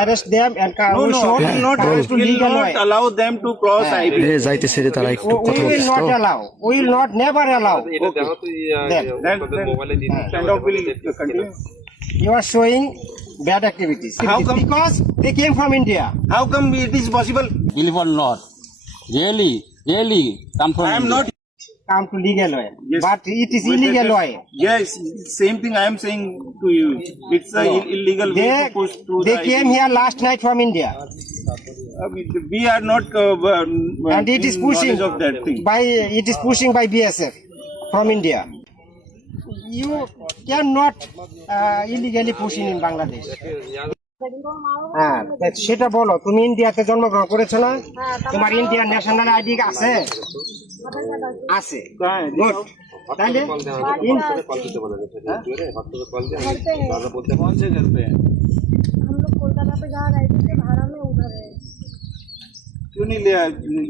arrest them and No, we no, should we will not, legal way. allow them to cross IP. যাইতেছে রে তারা একটু We কথা will বলতেছে not তো allow. We will not never allow. Then kind of will continue. You are showing bad activities. How come? Because they came from India. How come it is possible? Believe or not, really come from I am India. not. Come to legal way. Yes. But it is illegal way. Yes, same thing I am saying to you. It's a illegal way They, to push through they the came IP. here last night from India. We are not And it is in pushing knowledge of that thing. it is pushing by BSF from India. You cannot illegally pushing in Bangladesh. হ্যাঁ সেটা বলো, তুমি ইন্ডিয়াতে জন্মগ্রহণ করেছো না? তোমার Indian national ID আছে? আছে, গুড। তাহলে कौन से घर पे है? हम लोग कोलकाता पे जहाँ रहते थे भाड़ा में उधर है। क्यों नहीं लिया?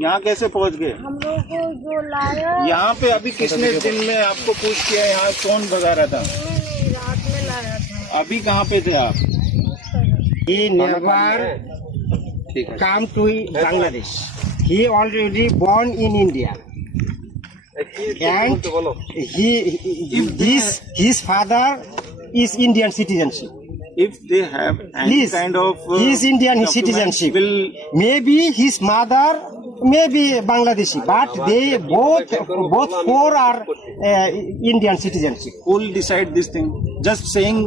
यहाँ कैसे पहुँच गए? हम लोग को जो लाया यहाँ पे अभी किसने दिन में आपको पूछ किया? यहाँ कौन भगा रहा था? नहीं, रात में लाया था। अभी कहाँ पे थे आप? he never come to Bangladesh. He already born in India. And his father is Indian citizenship. If they have any Please, kind of he is Indian documents, citizenship. will Maybe his mother may be Bangladeshi, but they both four are Indian citizenship. who will decide this thing? Just saying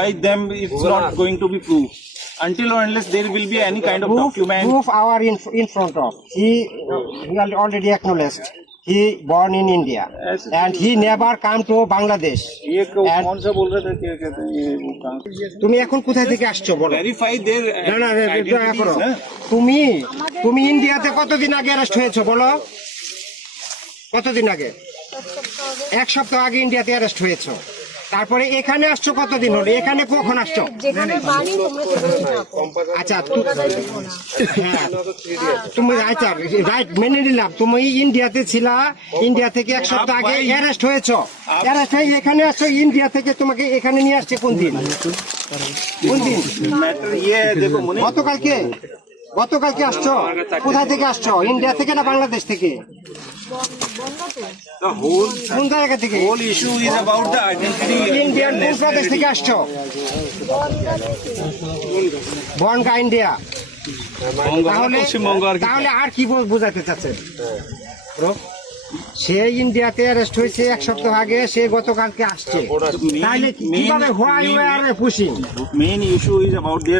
by them it's not going to be proved. Until or unless there will be any kind of document. Proof our in front of. He already acknowledged. He born in India and he never come to Bangladesh. ये And- कौन सा बोल रहे थे? क्या कहते हैं ये वो कहाँ? তুমি এখন কোথায় থেকে আসছো বলো? Verify their না না দয়া করো। identities, না? তুমি ইন্ডিয়াতে কতদিন আগে অ্যারেস্ট হয়েছো বলো? কতদিন আগে? এক সপ্তাহ আগে ইন্ডিয়াতে অ্যারেস্ট হয়েছো। তারপরে এখানে আসছো কতদিন হলো? এখানে কখন আসছো? যেখানে বাড়ি তোমরা সেখানে থাকো। আচ্ছা কলকাতায় দেখো না। হ্যাঁ তুমি আচ্ছা রাইট মেনে নিলাম, তুমি ইন্ডিয়াতে ছিলা, ইন্ডিয়া থেকে এক সপ্তাহ আগে অ্যারেস্ট হয়েছো। অ্যারেস্ট হয়ে এখানে আসছো, ইন্ডিয়া থেকে তোমাকে এখানে নিয়ে আসছে কোন দিন? কোন দিন? मैटर ये है, देखो मुनि গতকালকে আসছো? কোথায় থেকে আসছো? ইন্ডিয়া থেকে না বাংলাদেশ থেকে? the whole কোন জায়গা থেকে? issue is about the identity. Indian কোন প্রদেশ থেকে আসছো? বনগা ইন্ডিয়া। তাহলে আর কি বোঝাতে চাচ্ছেন? সে ইন্ডিয়াতে অ্যারেস্ট হয়েছে এক সপ্তাহ আগে, সে গতকালকে আসছে। তাহলে কিভাবে why were pushing? Main issue is about their